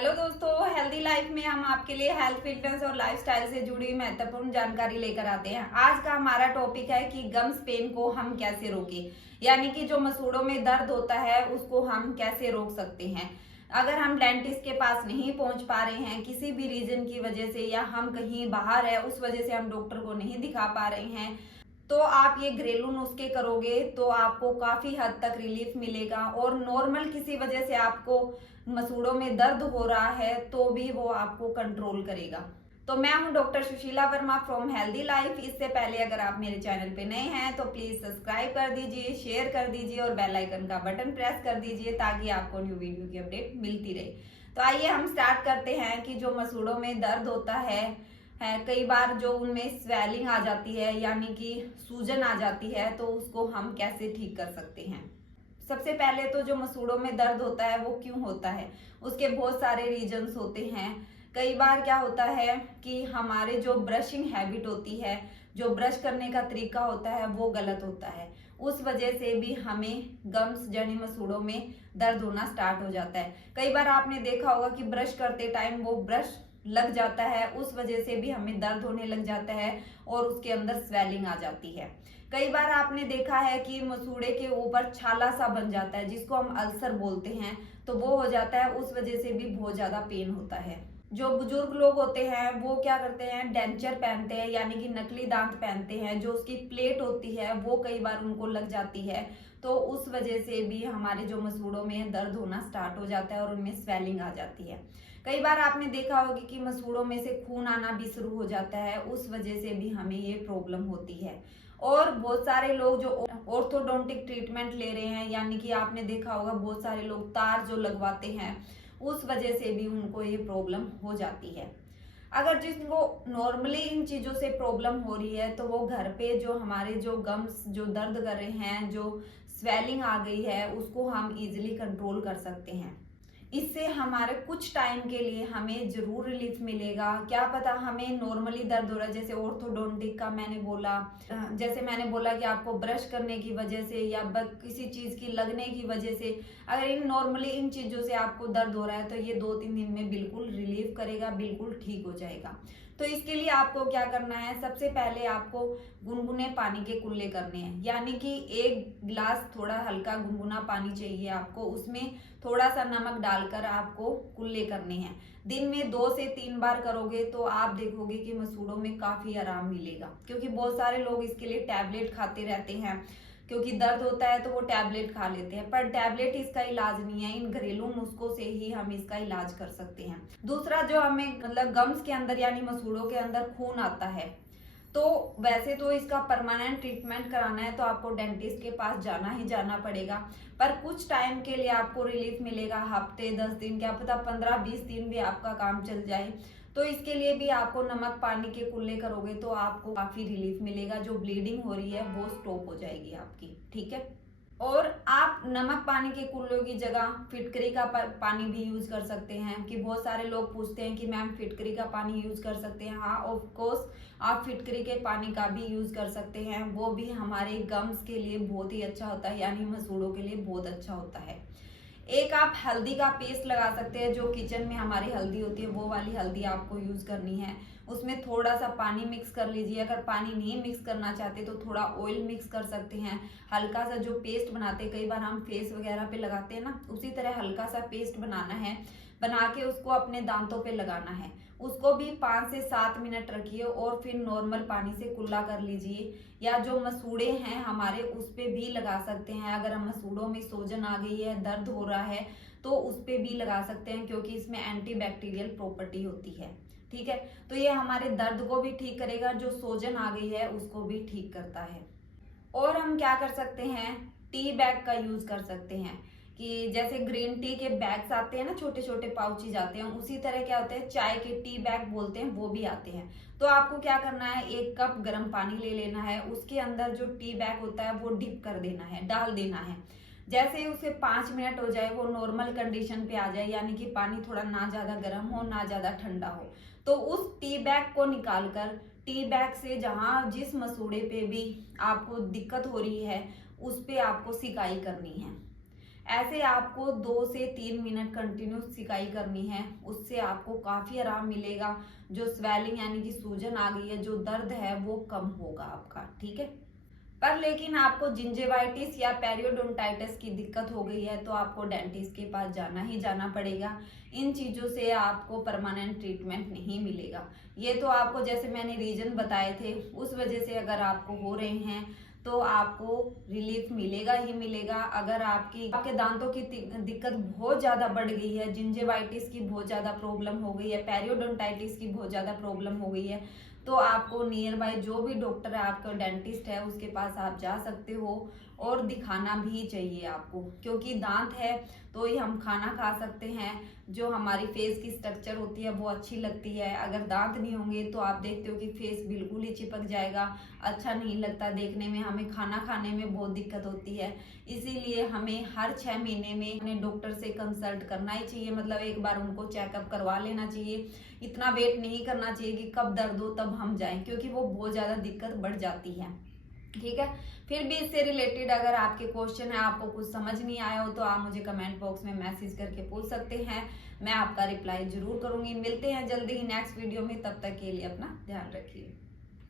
Hello दोस्तों, healthy life में हम आपके लिए हेल्थ, फिटनेस और लाइफस्टाइल से जुड़ी महत्वपूर्ण जानकारी लेकर आते हैं। आज का हमारा टॉपिक है कि गम्स पेन को हम कैसे रोकें, यानी कि जो मसूड़ों में दर्द होता है उसको हम कैसे रोक सकते हैं। अगर हम डेंटिस्ट के पास नहीं पहुंच पा रहे हैं किसी भी रीजन की वजह से, या हम कहीं बाहर है उस वजह से हम डॉक्टर को नहीं दिखा पा रहे हैं, तो आप ये घरेलू नुस्खे करोगे तो आपको काफी हद तक रिलीफ मिलेगा। और नॉर्मल किसी वजह से आपको मसूड़ों में दर्द हो रहा है तो भी वो आपको कंट्रोल करेगा। तो मैं हूं doctor Sushila Verma from healthy life. इससे पहले अगर आप मेरे चैनल पे नए हैं तो प्लीज सब्सक्राइब कर दीजिए, शेयर कर दीजिए और बेल आइकन का बटन प्रेस कर दीजिए ताकि आपको न्यू वीडियो की अपडेट मिलती रहे। तो आइए हम स्टार्ट करते हैं कि जो मसूड़ों में दर्द होता है कई बार जो उनमें स्वेलिंग आ जाती है, यानी कि सूजन आ जाती है, तो उसको हम कैसे ठीक कर सकते हैं। सबसे पहले तो जो मसूड़ों में दर्द होता है वो क्यों होता है, उसके बहुत सारे रीजंस होते हैं। कई बार क्या होता है कि हमारे जो ब्रशिंग हैबिट होती है, जो ब्रश करने का तरीका होता है वो गलत होता है, उस वजह से भी हमें गम्स यानी मसूड़ों में दर्द होना स्टार्ट हो जाता है। कई बार आपने देखा होगा कि ब्रश करते टाइम वो ब्रश लग जाता है, उस वजह से भी हमें दर्द होने लग जाता है और उसके अंदर स्वेलिंग आ जाती है। कई बार आपने देखा है कि मसूड़े के ऊपर छाला सा बन जाता है जिसको हम अल्सर बोलते हैं, तो वो हो जाता है, उस वजह से भी बहुत ज्यादा पेन होता है। जो बुजुर्ग लोग होते हैं वो क्या करते हैं, डेंचर पहनते हैं, यानी कि नकली दांत पहनते हैं, जो उसकी प्लेट होती है वो कई बार उनको लग जाती है, तो उस वजह से भी हमारे जो मसूड़ों में दर्द होना स्टार्ट हो जाता है और उनमें स्वेलिंग आ जाती है। कई बार आपने देखा होगा कि मसूड़ों में से खून आना भी शुरू हो जाता है, उस वजह से भी हमें ये प्रॉब्लम होती है। और बहुत सारे लोग जो ऑर्थोडोंटिक ट्रीटमेंट ले रहे हैं, यानी कि आपने देखा होगा बहुत सारे लोग तार जो लगवाते हैं, उस वजह से भी उनको ये प्रॉब्लम हो जाती है। अगर जिनको नॉर्मली इन चीजों से प्रॉब्लम हो रही है तो वो घर पे जो हमारे जो गम्स जो दर्द कर रहे हैं, जो स्वेलिंग आ गई है, उसको हम इजिली कंट्रोल कर सकते हैं। इससे हमारे कुछ टाइम के लिए हमें जरूर रिलीफ मिलेगा। क्या पता हमें नॉर्मली दर्द हो रहा है, जैसे ऑर्थोडोंटिक का मैंने बोला, जैसे मैंने बोला कि आपको ब्रश करने की वजह से या किसी चीज की लगने की वजह से, अगर इन नॉर्मली इन चीजों से आपको दर्द हो रहा है तो ये 2-3 दिन में बिल्कुल रिलीफ करेगा, बिल्कुल ठीक हो जाएगा। तो इसके लिए आपको क्या करना है, सबसे पहले आपको गुनगुने पानी के कुल्ले करने हैं, यानी कि 1 गिलास थोड़ा हल्का गुनगुना पानी चाहिए आपको, उसमें थोड़ा सा नमक डालकर आपको कुल्ले करने हैं। दिन में 2 से 3 बार करोगे तो आप देखोगे कि मसूड़ों में काफी आराम मिलेगा। क्योंकि बहुत सारे लोग इसके लिए टैबलेट खाते रहते हैं, क्योंकि दर्द होता है तो वो टैबलेट खा लेते हैं, पर टैबलेट इसका इलाज नहीं है। इन घरेलू नुस्खों से ही हम इसका इलाज कर सकते हैं। दूसरा, जो हमें मतलब गम्स के अंदर यानी मसूड़ों के अंदर खून आता है, तो वैसे तो इसका परमानेंट ट्रीटमेंट कराना है तो आपको डेंटिस्ट के पास जाना ही जाना पड़ेगा, पर कुछ टाइम के लिए आपको रिलीफ मिलेगा, हफ्ते 10 दिन, क्या पता 15-20 दिन भी आपका काम चल जाए। तो इसके लिए भी आपको नमक पानी के कुल्ले करोगे तो आपको काफी रिलीफ मिलेगा, जो ब्लीडिंग हो रही है वो स्टॉप हो जाएगी आपकी, ठीक है। और आप नमक पानी के कुल्लों की जगह फिटकरी का पानी भी यूज कर सकते हैं। कि बहुत सारे लोग पूछते हैं कि मैम फिटकरी का पानी यूज कर सकते हैं। हाँ, ऑफ कोर्स आप फिटकरी के पानी का भी यूज कर सकते हैं, वो भी हमारे गम्स के लिए बहुत ही अच्छा होता है, यानी मसूड़ों के लिए बहुत अच्छा होता है। एक आप हल्दी का पेस्ट लगा सकते हैं, जो किचन में हमारी हल्दी होती है वो वाली हल्दी आपको यूज करनी है। उसमें थोड़ा सा पानी मिक्स कर लीजिए, अगर पानी नहीं मिक्स करना चाहते तो थोड़ा ऑयल मिक्स कर सकते हैं। हल्का सा जो पेस्ट बनाते हैं, कई बार हम फेस वगैरह पे लगाते हैं ना, उसी तरह हल्का सा पेस्ट बनाना है, बना के उसको अपने दांतों पे लगाना है। उसको भी 5 से 7 मिनट रखिए और फिर नॉर्मल पानी से कुल्ला कर लीजिए। या जो मसूड़े हैं हमारे, उस पे भी लगा सकते हैं। अगर हम मसूड़ों में सोजन आ गई है, दर्द हो रहा है, तो उस पे भी लगा सकते हैं, क्योंकि इसमें एंटीबैक्टीरियल प्रॉपर्टी होती है, ठीक है। तो ये हमारे दर्द को भी ठीक करेगा, जो सोजन आ गई है उसको भी ठीक करता है। और हम क्या कर सकते हैं, टी बैग का यूज कर सकते हैं। कि जैसे ग्रीन टी के बैग्स आते हैं ना, छोटे छोटे पाउचेज आते हैं, उसी तरह क्या होते हैं, चाय के टी बैग बोलते हैं, वो भी आते हैं। तो आपको क्या करना है, 1 कप गर्म पानी ले लेना है, उसके अंदर जो टी बैग होता है वो डिप कर देना है, डाल देना है। जैसे ही उसे 5 मिनट हो जाए, वो नॉर्मल कंडीशन पे आ जाए, यानी कि पानी थोड़ा ना ज्यादा गर्म हो ना ज्यादा ठंडा हो, तो उस टी बैग को निकाल कर टी बैग से जहां जिस मसूड़े पे भी आपको दिक्कत हो रही है उस पे आपको सिकाई करनी है। ऐसे आपको 2 से 3 मिनट कंटिन्यू सिकाई करनी है, उससे आपको काफी आराम मिलेगा। जो स्वेलिंग यानी कि सूजन आ गई है, जो दर्द है वो कम होगा आपका, ठीक है। पर लेकिन आपको जिंजेवाइटिस या पेरियोडोंटाइटिस की दिक्कत हो गई है तो आपको डेंटिस्ट के पास जाना ही जाना पड़ेगा। इन चीजों से आपको परमानेंट ट्रीटमेंट नहीं मिलेगा। ये तो आपको जैसे मैंने रीजन बताए थे उस वजह से अगर आपको हो रहे हैं तो आपको रिलीफ मिलेगा ही मिलेगा। अगर आपके दांतों की दिक्कत बहुत ज्यादा बढ़ गई है, जिंजेवाइटिस की बहुत ज्यादा प्रॉब्लम हो गई है, पेरियोडोंटाइटिस की बहुत ज्यादा प्रॉब्लम हो गई है, तो आपको नियर बाय जो भी डॉक्टर है, आपका डेंटिस्ट है, उसके पास आप जा सकते हो और दिखाना भी चाहिए आपको। क्योंकि दांत है तो ही हम खाना खा सकते हैं, जो हमारी फेस की स्ट्रक्चर होती है वो अच्छी लगती है। अगर दांत नहीं होंगे तो आप देखते हो कि फेस बिल्कुल ही चिपक जाएगा, अच्छा नहीं लगता देखने में, हमें खाना खाने में बहुत दिक्कत होती है। इसीलिए हमें हर 6 महीने में अपने डॉक्टर से कंसल्ट करना ही चाहिए, मतलब एक बार उनको चेकअप करवा लेना चाहिए। इतना वेट नहीं करना चाहिए कि कब दर्द हो तब हम जाएं, क्योंकि वो बहुत ज्यादा दिक्कत बढ़ जाती है, ठीक है। फिर भी इससे रिलेटेड अगर आपके क्वेश्चन है, आपको कुछ समझ नहीं आया हो, तो आप मुझे कमेंट बॉक्स में मैसेज करके पूछ सकते हैं, मैं आपका रिप्लाई जरूर करूंगी। मिलते हैं जल्दी ही नेक्स्ट वीडियो में, तब तक के लिए अपना ध्यान रखिए।